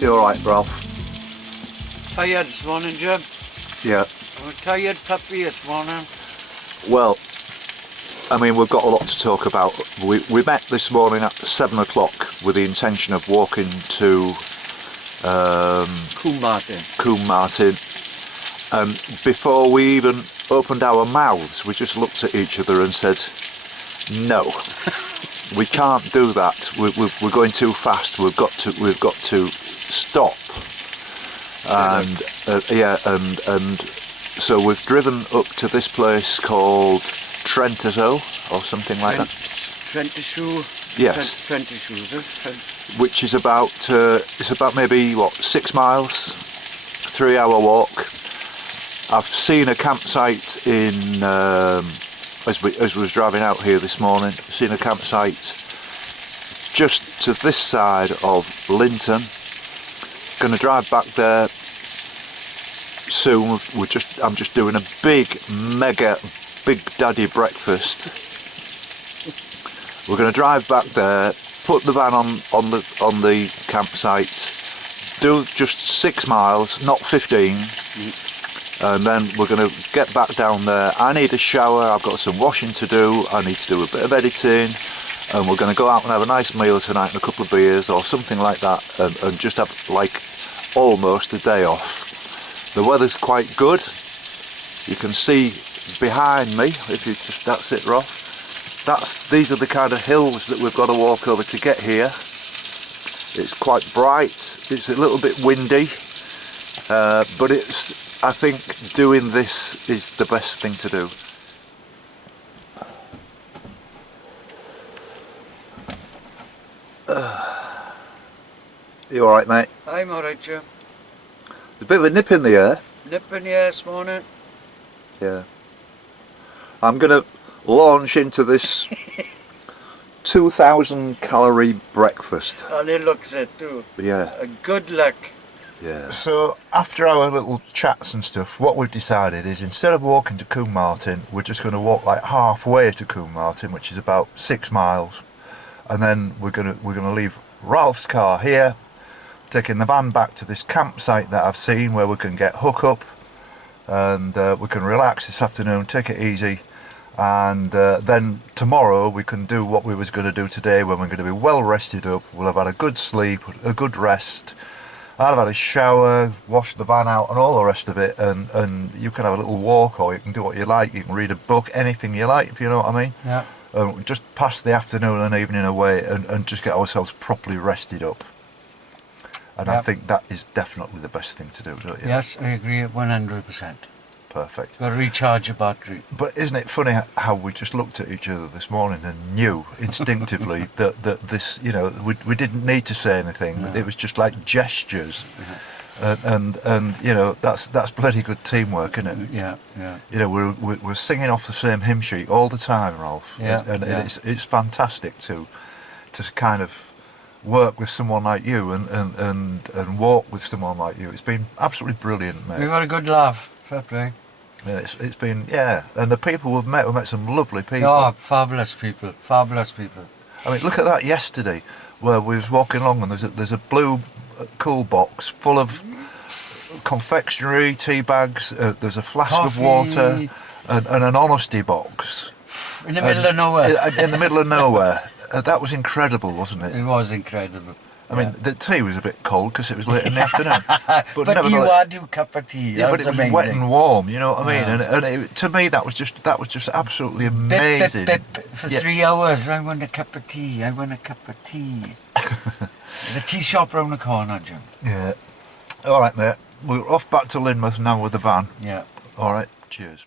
You alright, Ralph? Tired this morning, Jim. Yeah. I'm a tired puppy this morning. Well, I mean, we've got a lot to talk about. We met this morning at 7 o'clock with the intention of walking to Coombe Martin. And before we even opened our mouths, we just looked at each other and said, no, we can't do that. We're going too fast. We've got to stop. And and so we've driven up to this place called Trentishoe or something like that. Trentishoe. Yes. Trentishoe, is it? Which is about it's about maybe what, 6 miles, 3-hour walk. I've seen a campsite in as we was driving out here this morning. Seen a campsite just to this side of Lynmouth. Going to drive back there soon. I'm just doing a mega big daddy breakfast. We're going to drive back there, put the van on the campsite, do just 6 miles, not 15, and then we're going to get back down there. I need a shower, I've got some washing to do, I need to do a bit of editing, and we're going to go out and have a nice meal tonight and a couple of beers or something like that, and just have like almost a day off. The weather's quite good. You can see behind me, if you just, that's it, Ross. These are the kind of hills that we've got to walk over to get here. It's quite bright, it's a little bit windy, but I think doing this is the best thing to do. You alright, mate? I'm alright, Jim. There's a bit of a nip in the air. Nip in the air this morning. Yeah. I'm going to launch into this 2,000 calorie breakfast. And it looks it too. Yeah. Good luck. Yeah. So after our little chats and stuff, what we've decided is instead of walking to Coombe Martin, we're just going to walk like halfway to Coombe Martin, which is about 6 miles, and then we're going to leave Ralph's car here, taking the van back to this campsite that I've seen where we can get hook up and we can relax this afternoon, take it easy, and then tomorrow we can do what we was going to do today, when we're going to be well rested up. We'll have had a good sleep, a good rest. I'll have had a shower, wash the van out and all the rest of it, and you can have a little walk, or you can do what you like. You can read a book, anything you like, if you know what I mean. Yeah. Just pass the afternoon and evening away and just get ourselves properly rested up. And I think that is definitely the best thing to do, don't you? Yes, I agree 100%. Perfect. Got to recharge your battery. But isn't it funny how we just looked at each other this morning and knew instinctively that this, you know, we didn't need to say anything. No. It was just like gestures. And you know, that's bloody good teamwork, isn't it? Yeah, yeah. You know, we're singing off the same hymn sheet all the time, Ralph. Yeah. And it's fantastic to kind of work with someone like you and walk with someone like you. It's been absolutely brilliant, mate. We've had a good laugh. Fair play. Yeah, it's been, yeah, and the people we've met some lovely people. Oh, fabulous people, fabulous people. I mean, look at that yesterday, where we was walking along and there's a blue cool box full of confectionery, tea bags, there's a flask Coffee. of water and an honesty box. In the middle of nowhere. In the middle of nowhere. That was incredible, wasn't it? It was incredible. I mean, the tea was a bit cold because it was late in the afternoon. But you had your cup of tea. Yeah, but it was amazing. Wet and warm, you know what I mean? And to me, that was just absolutely amazing. Bip, for 3 hours. I want a cup of tea. I want a cup of tea. There's a tea shop round the corner, Jim. Yeah. All right, mate. We're off back to Lynmouth now with the van. Yeah. All right. Cheers.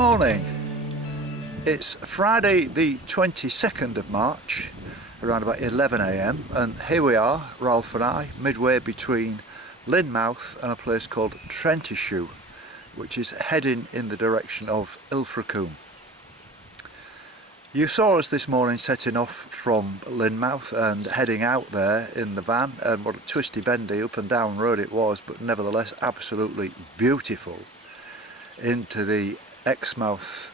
morning. It's Friday the 22nd of March, around about 11 AM, and here we are, Ralph and I, midway between Lynmouth and a place called Trentishoe, which is heading in the direction of Ilfracombe. You saw us this morning setting off from Lynmouth and heading out there in the van, and what a twisty bendy up and down road it was, but nevertheless absolutely beautiful, into the Exmouth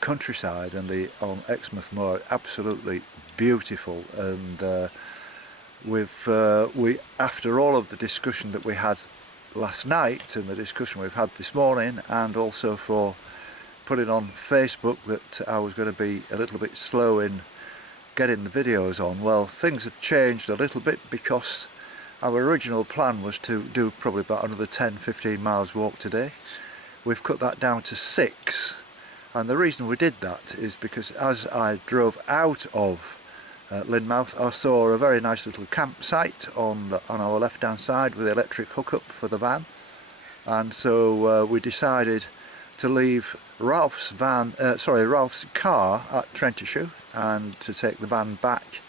countryside, and the on Exmouth Moor, absolutely beautiful. And we after all of the discussion that we had last night and the discussion we've had this morning, and also for putting on Facebook that I was going to be a little bit slow in getting the videos on, well, things have changed a little bit, because our original plan was to do probably about another 10-15 miles walk today. We've cut that down to 6, and the reason we did that is because as I drove out of Lynmouth, I saw a very nice little campsite on our left hand side with the electric hookup for the van, and so we decided to leave Ralph's car at Trentishoe and to take the van back.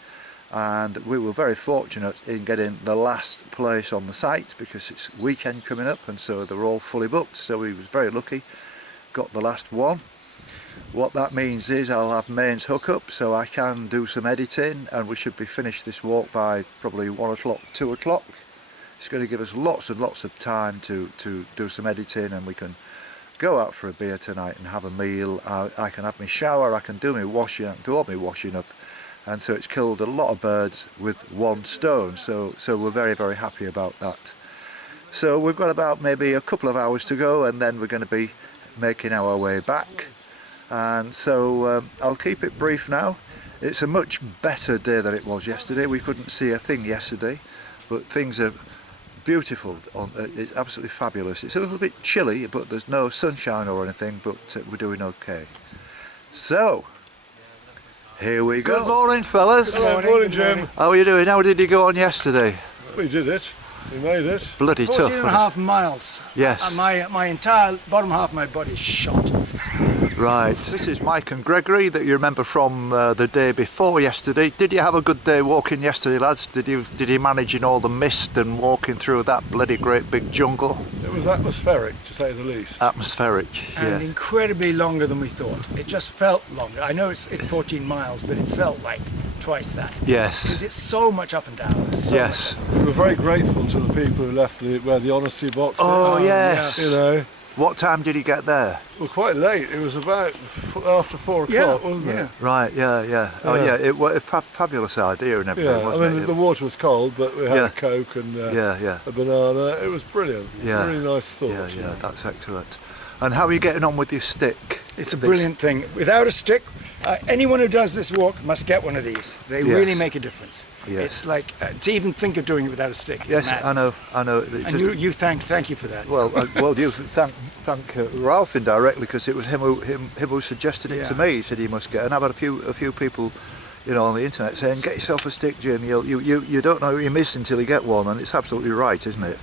And we were very fortunate in getting the last place on the site, because it's weekend coming up and so they were all fully booked, so we was very lucky, got the last one. What that means is I'll have mains hookup, so I can do some editing, and we should be finished this walk by probably 1 o'clock, 2 o'clock. It's going to give us lots and lots of time to do some editing, and we can go out for a beer tonight and have a meal. I can have my shower, I can do my washing, I can do all my washing up, and so it's killed a lot of birds with one stone, so we're very, very happy about that. So we've got about maybe a couple of hours to go, and then we're going to be making our way back. And so I'll keep it brief now. It's a much better day than it was yesterday. We couldn't see a thing yesterday, but things are beautiful. It's absolutely fabulous. It's a little bit chilly, but there's no sunshine or anything, but we're doing okay. So here we go. Good morning, fellas. Good morning, Jim. How are you doing? How did you go on yesterday? We did it. We made it. Bloody tough. 14.5 miles. Yes. And my entire bottom half of my body is shot. Right. This is Mike and Gregory that you remember from the day before yesterday. Did you have a good day walking yesterday, lads? Did you manage in all the mist and walking through that bloody great big jungle? It was atmospheric, to say the least. Atmospheric, And yeah. incredibly longer than we thought. It just felt longer. I know it's 14 miles, but it felt like twice that. Yes. Because it's so much up and down. Yes. We were very grateful to the people who left where the honesty box is. Oh, yes. You know. What time did you get there? Well, quite late. It was about after 4 o'clock, wasn't it? Right, yeah. Oh, yeah, it was a fabulous idea and everything, Yeah, wasn't I mean, it? the water was cold, but we had a Coke and yeah. a banana. It was brilliant. Yeah. Really nice thought. Yeah, that's excellent. And how are you getting on with your stick? It's a brilliant thing. Without a stick, anyone who does this walk must get one of these. They really make a difference. Yes. It's like, to even think of doing it without a stick is Yes, madness. I know. And you thank you for that. Well, you thank Ralph indirectly, because it was him who suggested it to me. He said you must get, and I've had a few people, on the internet saying, get yourself a stick, Jim. You don't know what you miss until you get one, and it's absolutely right, isn't it?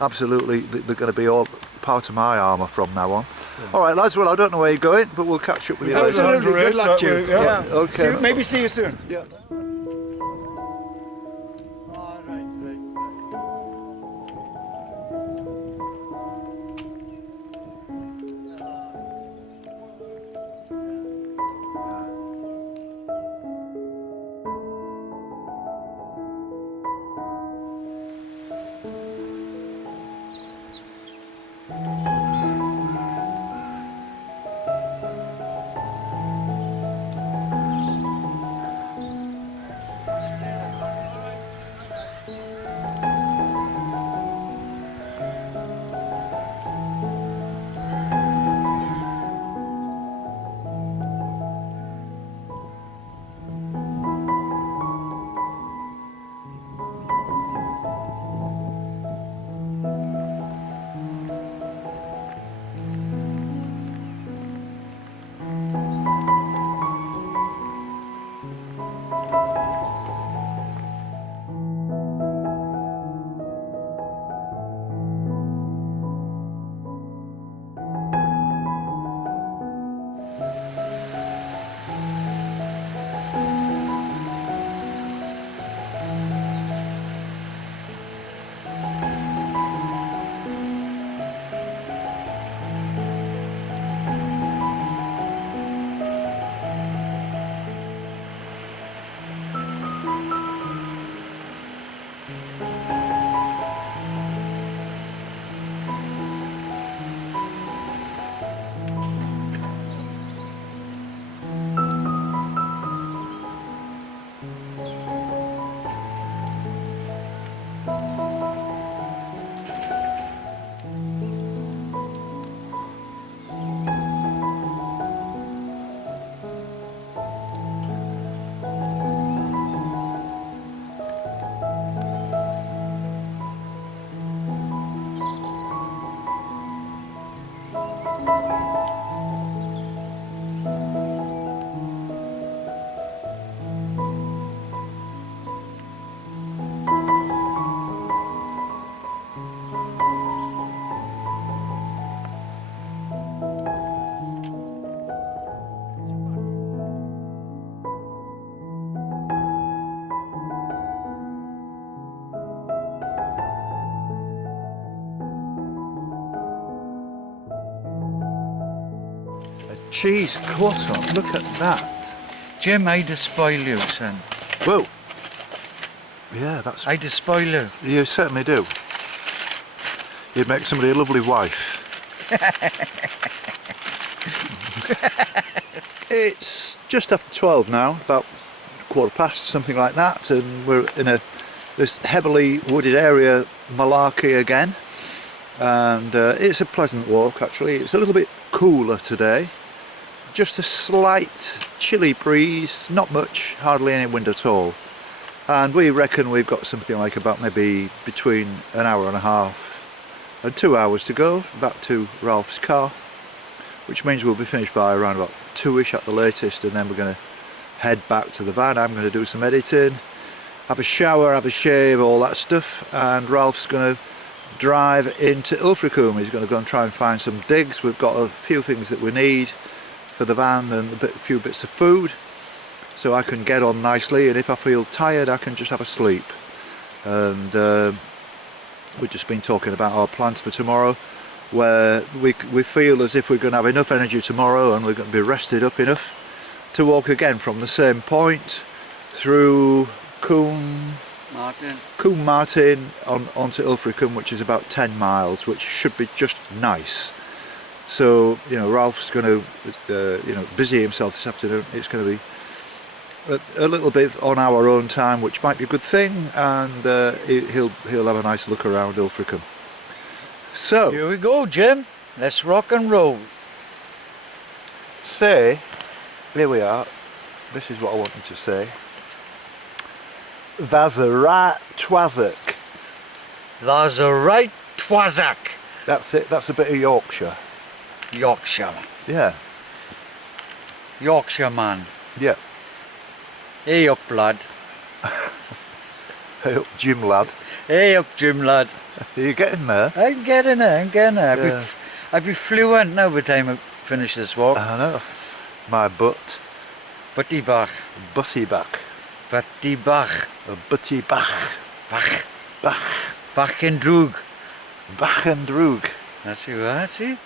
Absolutely, they're going to be all part of my armour from now on. Yeah. All right, lads. Well, I don't know where you're going, but we'll catch up with you later. Absolutely. Good luck to you. Yeah. Okay. Maybe see you soon. Yeah. Jeez, quarter, look at that. Jim, I despoil you, son. Whoa. Yeah, that's... I despoil you. You certainly do. You'd make somebody a lovely wife. It's just after 12 now, about quarter past, something like that, and we're in this heavily wooded area, Malarkey again, and it's a pleasant walk actually. It's a little bit cooler today, just a slight chilly breeze, not much, hardly any wind at all, and we reckon we've got something like about maybe between an hour and a half and 2 hours to go back to Ralph's car, which means we'll be finished by around about 2ish at the latest, and then we're going to head back to the van. I'm going to do some editing, have a shower, have a shave, all that stuff, and Ralph's going to drive into Ilfracombe. He's going to go and try and find some digs. We've got a few things that we need for the van and a few bits of food, so I can get on nicely, and if I feel tired I can just have a sleep. And we've just been talking about our plans for tomorrow, where we feel as if we're going to have enough energy tomorrow and we're going to be rested up enough to walk again from the same point through Combe Martin onto Ilfracombe, which is about 10 miles, which should be just nice. So, you know, Ralph's going to busy himself this afternoon. It's going to be a little bit on our own time, which might be a good thing, and he'll have a nice look around Ilfracombe. So Here we go, Jim. Let's rock and roll. say, here we are, this is what I wanted to say. There's a right twazzock. There's a right twazzock. That's it, that's a bit of Yorkshire. Yorkshire. Yeah, Yorkshire man. yeah. Hey up, lad. Hey up, Jim lad. Hey up, Jim lad. Are you getting there? I'm getting there, I'm getting there. Yeah. I'd be fluent now by the time I finish this walk. I know. My butt. Butty bach. Butty back. Butty bach. A butty back. Bach. Bach. Bach and droog. Bach and droog. That's you, that's it.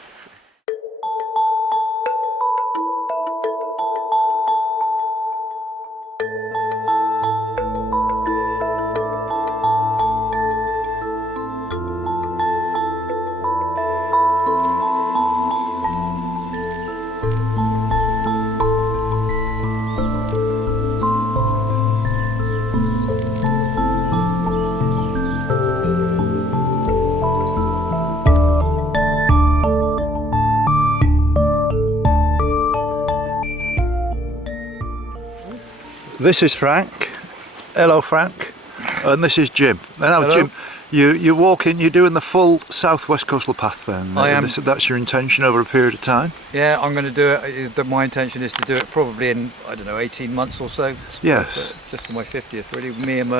This is Frank. Hello, Frank. And this is Jim. Now, Hello. Jim, you're walking, you're doing the full southwest coastal path then? I am. That's your intention over a period of time? Yeah, I'm going to do it. My intention is to do it probably in, I don't know, 18 months or so. Yes. Just for my 50th, really. Me and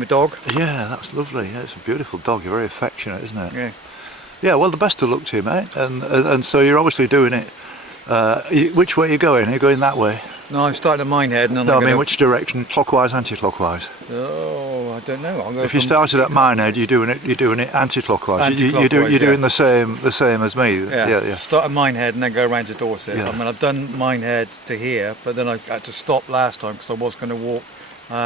my dog. Yeah, that's lovely. Yeah, it's a beautiful dog. You're very affectionate, isn't it? Yeah. Yeah, well, the best of luck to you, mate. And so you're obviously doing it. Which way are you going? Are you going that way? No, I'm starting at Minehead, and then No, I'm I mean, gonna... which direction? Clockwise, anti-clockwise? Oh, I don't know. I'm going If you started at Minehead, you're doing it anti-clockwise. Anti-clockwise, You're doing the same as me. Yeah. Start at Minehead and then go around to Dorset. Yeah. I mean, I've done Minehead to here, but then I had to stop last time because I was going to walk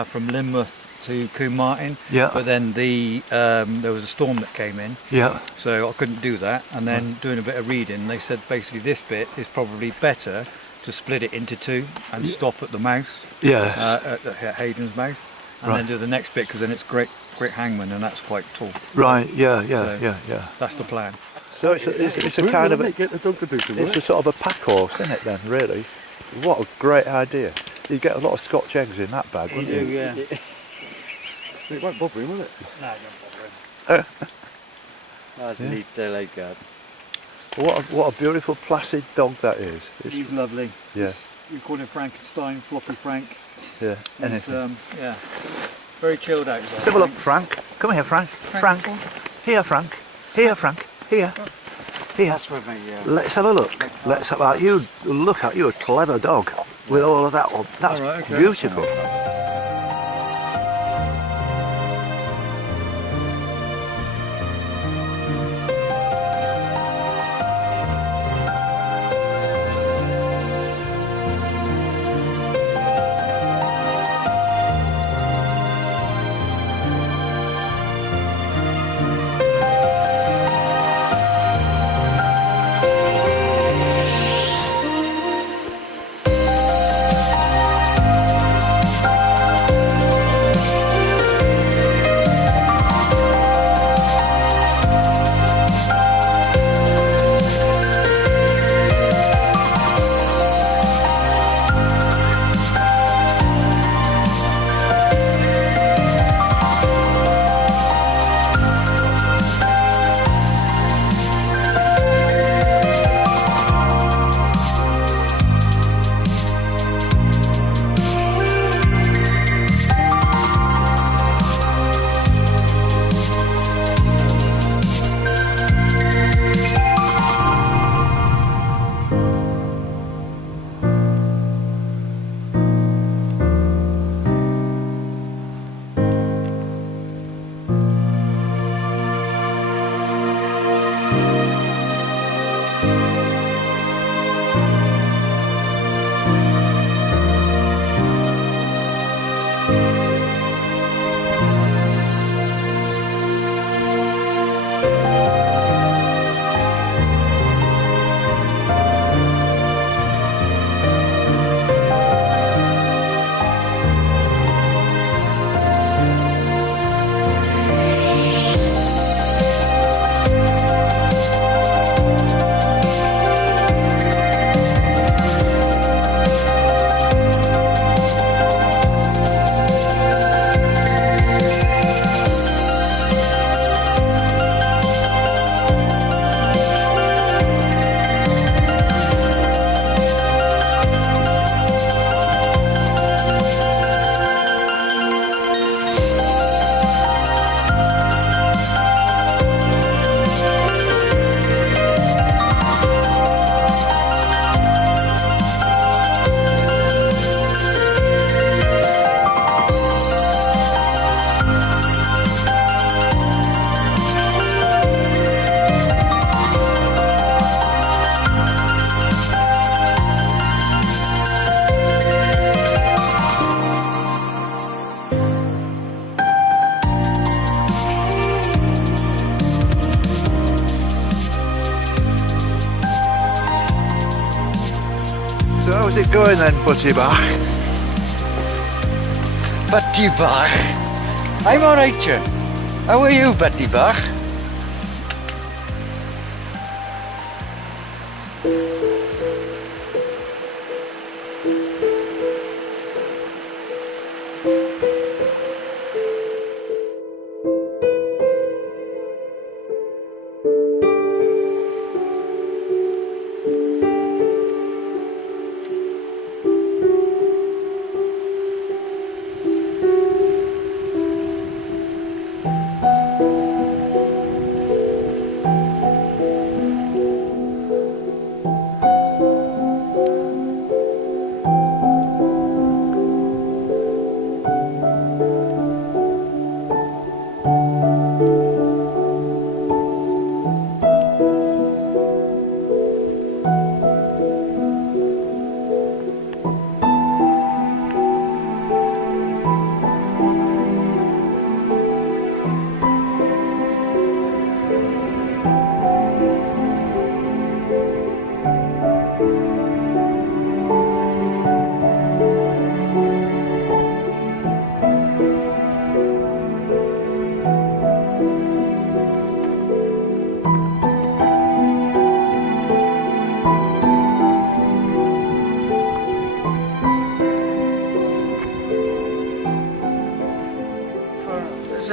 from Lynmouth to Combe Martin. Yeah. But then there was a storm that came in. Yeah. So I couldn't do that. And then doing a bit of reading, they said basically this bit is probably better to split it into two and stop at the mouth, Yeah. at Hayden's mouth, and Right. then do the next bit because then it's great hangman and that's quite tall. Right. Yeah. So- That's the plan. So it's a kind of a, Get the dog to do some it's a sort of a pack horse, isn't it? Then really, what a great idea. You get a lot of Scotch eggs in that bag, wouldn't you? Yeah. It won't bother him, will it? No, don't bother him. That's neat, I like that. What a beautiful placid dog that is. He's lovely. Yeah. We call him Frankenstein, Floppy Frank. Yeah. He's, Anything. yeah, very chilled out. Let's have a look, Frank. Come here, Frank. Frank. Here, Frank. Here, Frank. Here. Here. That's where my, Let's have a look. Let's have a you look at you, a clever dog with all of that on. That's All right, okay. beautiful. How's it going then, Butty Bach? Betty Bach. I'm alright, John. How are you, Betty Bach?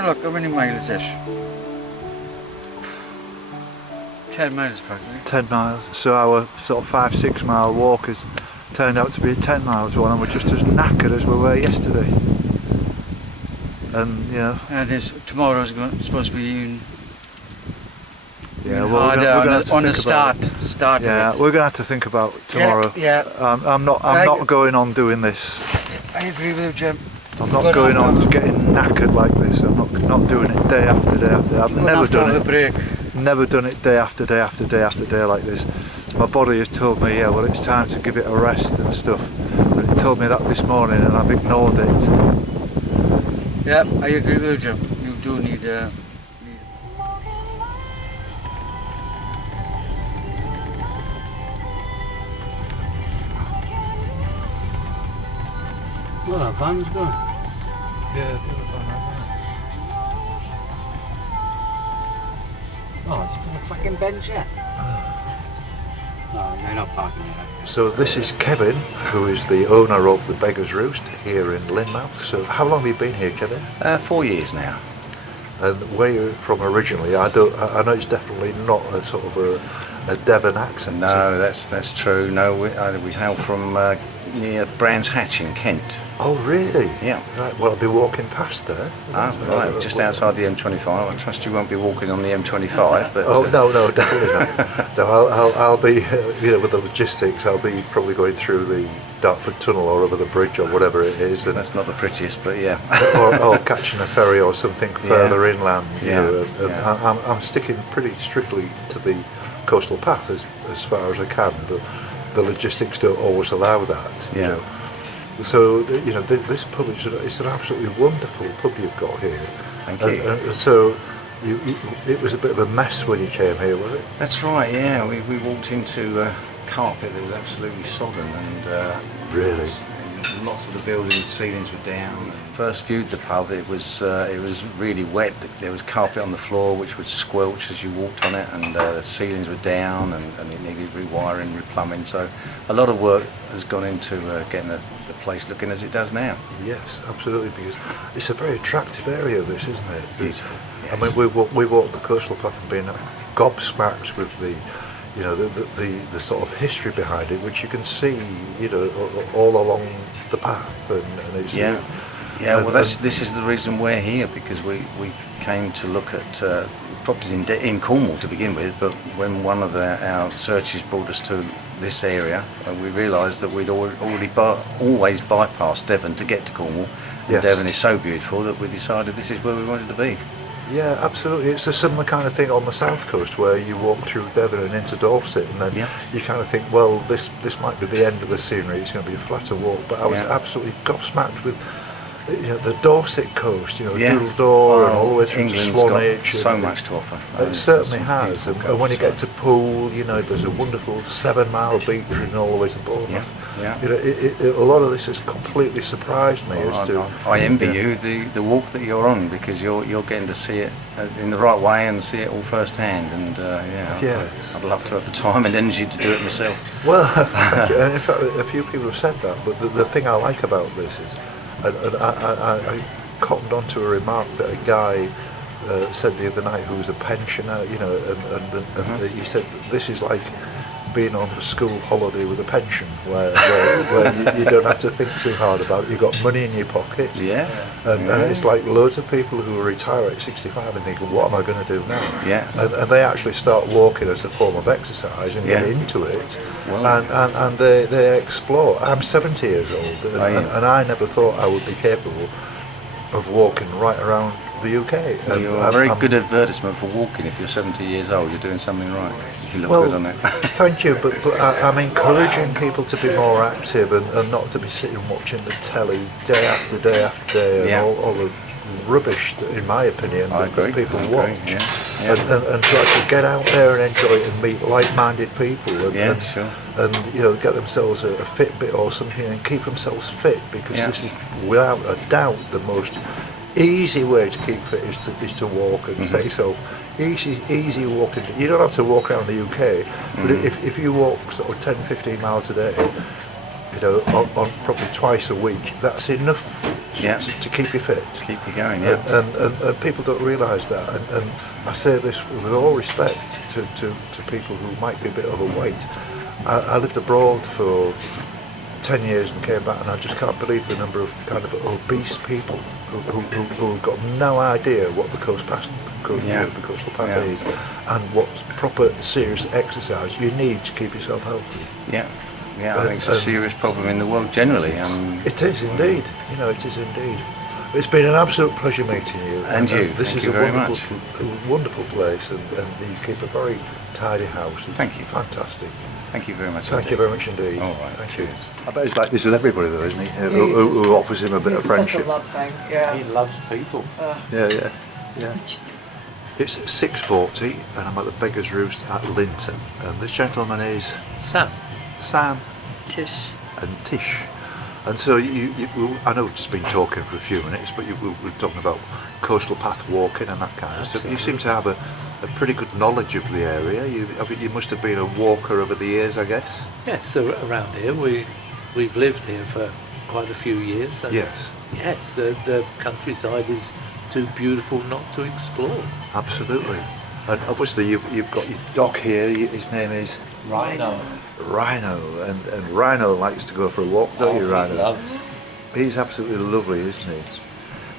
Look, how many miles is this? 10 miles practically. 10 miles. So our sort of 5-6 mile walk has turned out to be a 10 miles one, and we're just as knackered as we were yesterday. And you know. And tomorrow's supposed to be even. Yeah, well, harder on the start. Yeah, we're gonna have to think about tomorrow. Yeah. I'm not going on doing this. I agree with you, Jim. I'm not going on getting knackered like this. I'm not doing it day after day after day. I've never done it. Break. Never done it day after day after day after day like this. My body has told me, yeah, well, it's time to give it a rest and stuff. But it told me that this morning, and I've ignored it. Yeah, I agree with you, Jim. You do need. Well, that van's gone. Yeah, the other van has Oh, it's got a fucking bench yet. No, you're not parking here. So this is Kevin, who is the owner of the Beggar's Roost here in Lynmouth. So how long have you been here, Kevin? 4 years now. And where you're from originally? I know it's definitely not a sort of a Devon accent. No, that's true. No, we hail from near Brands Hatch in Kent. Oh, really? Yeah. Right, well, I'll be walking past there. Right, just outside the M25. I trust you won't be walking on the M25, but... Oh, no, definitely not. No, I'll be, with the logistics, I'll be probably going through the Dartford Tunnel or over the bridge or whatever it is. And that's not the prettiest, but yeah. or catching a ferry or something further inland. Yeah. I'm sticking pretty strictly to the coastal path as far as I can, but the logistics don't always allow that. Yeah. You know. So this pub it's an absolutely wonderful pub you've got here. Thank you. And so it was a bit of a mess when you came here, was it? That's right. Yeah, we walked into carpet that was absolutely sodden, and really. Lots of the building ceilings were down. We first viewed the pub, it was really wet. There was carpet on the floor which would squelch as you walked on it, and the ceilings were down, and it needed rewiring, replumbing. So a lot of work has gone into getting the place looking as it does now. Yes, absolutely, because it's a very attractive area, this, isn't it? Beautiful. Yes. I mean, we walked the coastal path and been gobsmacked with the sort of history behind it, which you can see, all along the path, and it's well, this is the reason we're here, because we came to look at properties in Cornwall to begin with, but when one of our searches brought us to this area, we realised that we'd already always bypassed Devon to get to Cornwall, and yes. Devon is so beautiful that we decided this is where we wanted to be. Yeah, absolutely. It's a similar kind of thing on the south coast, where you walk through Devon and into Dorset, and then you kind of think, well, this might be the end of the scenery. It's going to be a flatter walk. But I was absolutely gobsmacked with the Dorset coast, Yeah. Doodledore and all the way through to England's Swanage. got so much to offer. It certainly has. And when you get to Poole, there's a wonderful 7-mile beach and all the way to Bournemouth. Yeah. A lot of this has completely surprised me. I envy you the walk that you're on, because you're getting to see it in the right way and see it all firsthand. And I'd love to have the time and energy to do it myself. Well, and in fact, a few people have said that. But the thing I like about this is, and I cottoned onto a remark that a guy said the other night who was a pensioner, and he said this is like being on a school holiday with a pension, where you don't have to think too hard about it. You've got money in your pocket. And it's like loads of people who retire at 65 and think, what am I going to do now? And they actually start walking as a form of exercise and get into it. And they explore. I'm 70 years old, and I never thought I would be capable of walking right around the UK. You're a very good advertisement for walking. If you're 70 years old, you're doing something right. You look good on it. Thank you, but I'm encouraging people to be more active and not to be sitting watching the telly day after day after day and all the rubbish that, in my opinion, that people watch. And to actually get out there and enjoy it and meet like-minded people and get themselves a Fitbit or something and keep themselves fit, because this is without a doubt the most easy way to keep fit is to walk and set yourself easy walking. You don't have to walk around the UK, but if you walk sort of 10-15 miles a day, on probably twice a week, that's enough to keep you fit. Keep you going, And people don't realise that. And I say this with all respect to people who might be a bit overweight. I lived abroad for 10 years and came back, and I just can't believe the number of kind of obese people who've got no idea what the coastal path is and what proper serious exercise you need to keep yourself healthy. I think it's a serious problem in the world generally. It is indeed. It is indeed. It's been an absolute pleasure meeting you. And you. This Thank is you a very wonderful, much. wonderful place, and you keep a very tidy house. It's Thank you. Fantastic. Thank you very much. Thank you very much indeed. All right. Thank Cheers. you. I bet it's like this with everybody though, isn't he? Who offers him a bit of friendship. Such a love thing. Yeah. He loves people. Yeah. It's 6:40 and I'm at the Beggar's Roost at Lynton, and this gentleman is Sam. Tish. And Tish. And so I know we've just been talking for a few minutes, but we're talking about coastal path walking and that kind of stuff. You seem to have a pretty good knowledge of the area. You must have been a walker over the years, I guess. Yes, so around here we've lived here for quite a few years. And yes, the countryside is too beautiful not to explore. Absolutely. And obviously you've got your dog here. His name is Rhino. And Rhino likes to go for a walk, don't you, Rhino? He loves. He's absolutely lovely, isn't he?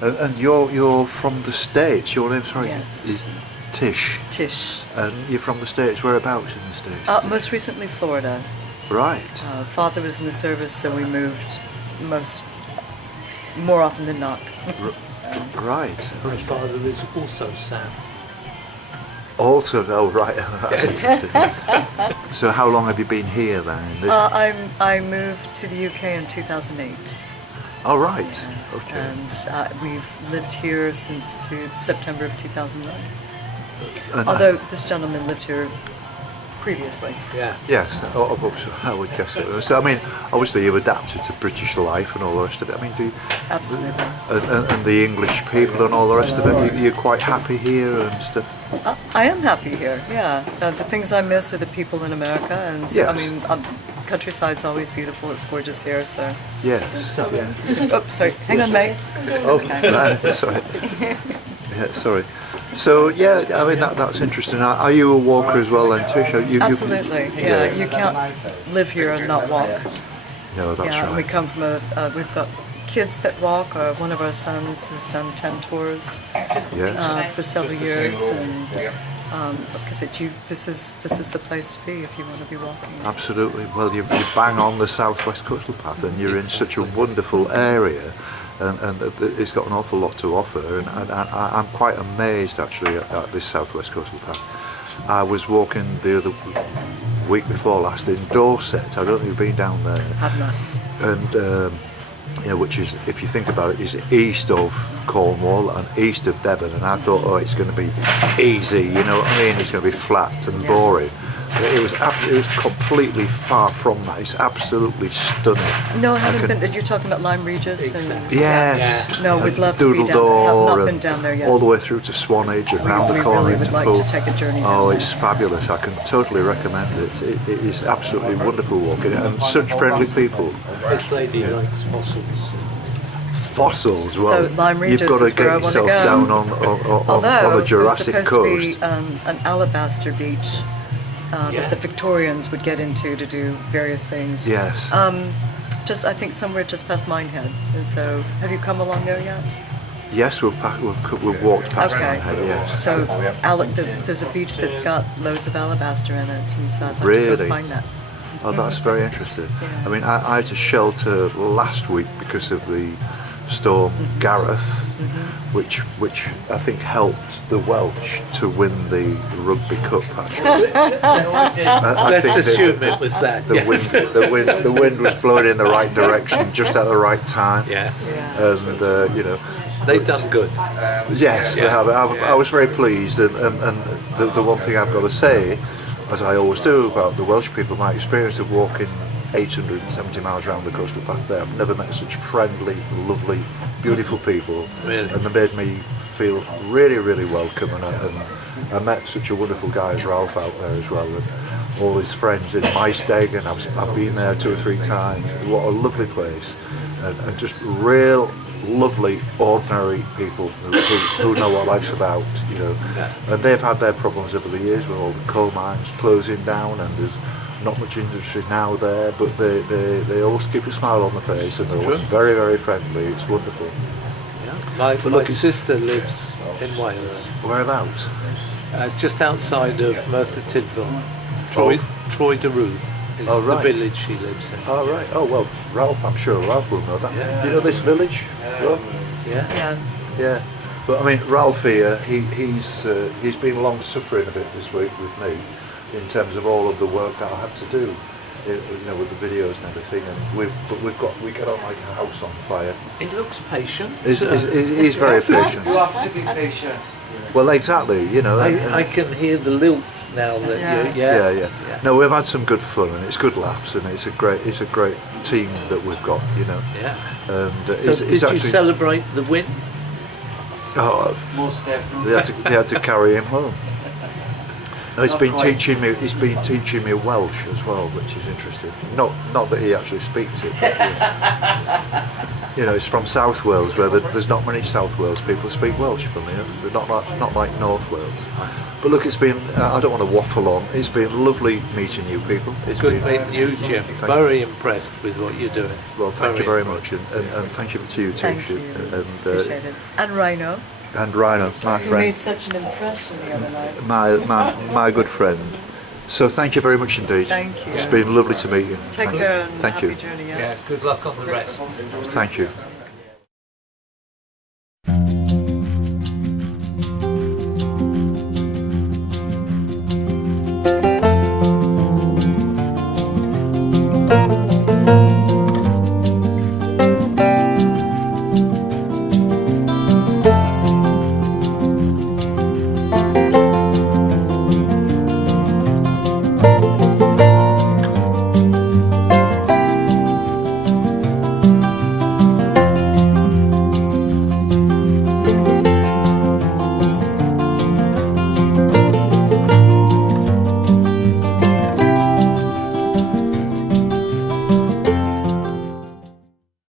And you're from the States. Your name, sorry, is Tish. Tish. And you're from the States. Whereabouts in the States? Most recently, Florida. Right. Father was in the service, so we moved more often than not. Right. My father is also Sam. Also, right. So how long have you been here then? I moved to the UK in 2008. Oh, right. Okay. And we've lived here since September of 2009. And although this gentleman lived here previously. Yes, I would guess so. So, I mean, obviously you've adapted to British life and all the rest of it. I mean, Absolutely. And the English people and all the rest of it, you're quite happy here and stuff? I am happy here, yeah. The things I miss are the people in America, and so, I mean, countryside's always beautiful. It's gorgeous here, so. Yeah. Oh, sorry. Hang on, mate. Okay. Sorry. Yeah, sorry. So yeah, I mean that's interesting. Are you a walker as well, then, Tish? Absolutely. Yeah, you can't live here and not walk. No, that's right. And we come from we've got kids that walk. One of our sons has done 10 tours for several years, and because this is the place to be if you want to be walking. Absolutely. Well, you bang on the southwest coastal path, and you're in such a wonderful area. And it's got an awful lot to offer, and I'm quite amazed actually at this southwest coastal path. I was walking the other week before last in Dorset. I don't know if you've been down there. Have not. And you know, which is, if you think about it, is east of Cornwall and east of Devon, and I thought, oh, it's going to be easy, you know what I mean? It's going to be flat and boring. But it was completely far from that. It's absolutely stunning. No, I haven't been there. You're talking about Lyme Regis and yes. No, we'd love to be down there. Have not been down there yet. All the way through to Swanage and round the corner really into would like Poole. to take a journey down Oh, there. it's fabulous. I can totally recommend it. It is absolutely wonderful walking, and such friendly people. This lady likes fossils. Fossils, well, So Lyme Regis you've got to is where I get want to yourself go. down on Although the Jurassic there's supposed coast. to be an alabaster beach that the Victorians would get into to do various things. Yes. Just I think somewhere just past Minehead. And so, have you come along there yet? Yes, we've walked past Minehead, yes. So there's a beach that's got loads of alabaster in it, and so I'd like to Really? go find that. Oh, that's very interesting. Yeah. I mean, I had to shelter last week because of the storm Gareth, which I think helped the Welsh to win the Rugby Cup. Actually. Let's assume it was that. The wind was blowing in the right direction, just at the right time. Yeah. And you know, They've done good. yes, they have. I was very pleased, and the one thing I've got to say, as I always do about the Welsh people, my experience of walking 870 miles around the coastal path there, I've never met such friendly, lovely, beautiful people. Really? And they made me feel really, really welcome, and I met such a wonderful guy as Ralph out there as well, and all his friends in Maesteg, and I've been there 2 or 3 times. What a lovely place, and just real lovely, ordinary people who know what life's about, you know. And they've had their problems over the years with all the coal mines closing down, and there's not much industry now there, but they always keep a smile on the face, and they're always very, very friendly. It's wonderful. Yeah. My sister lives in Wales. Whereabouts? Just outside of Merthyr Tydfil. Troy Daru is the village she lives in. Oh, right. Oh, well, Ralph, I'm sure Ralph will know that. Yeah. Do you know this village? Yeah. Yeah. But I mean, Ralph here, he's been long suffering a bit this week with me in terms of all of the work that I had to do, you know, with the videos and everything. And we get on like a house on fire. He looks patient. He's very patient. You have to be patient. Well, exactly, you know. I can hear the lilt now that Yeah. No, we've had some good fun, and it's good laughs, and it's a great team that we've got, you know. Yeah. And so did you celebrate the win? Oh, Most definitely. they had to carry him home. No, he's been teaching me Welsh as well, which is interesting. Not that he actually speaks it, but you know, it's from South Wales, where there's not many South Wales people speak Welsh from here. They're not like North Wales. But look, it's been. I don't want to waffle on. It's been lovely meeting you people. It's good been, meeting you, Jim. Very impressed with what you're doing. Well, thank you very much, and thank you to you too. Thank you. Appreciate it. And Rhino. And Rhino, my Who friend. made such an impression the other night. My good friend. So thank you very much indeed. Thank you. It's been lovely to meet you. Take care and Thank happy you. journey. Yeah, good luck on the rest. Thank you.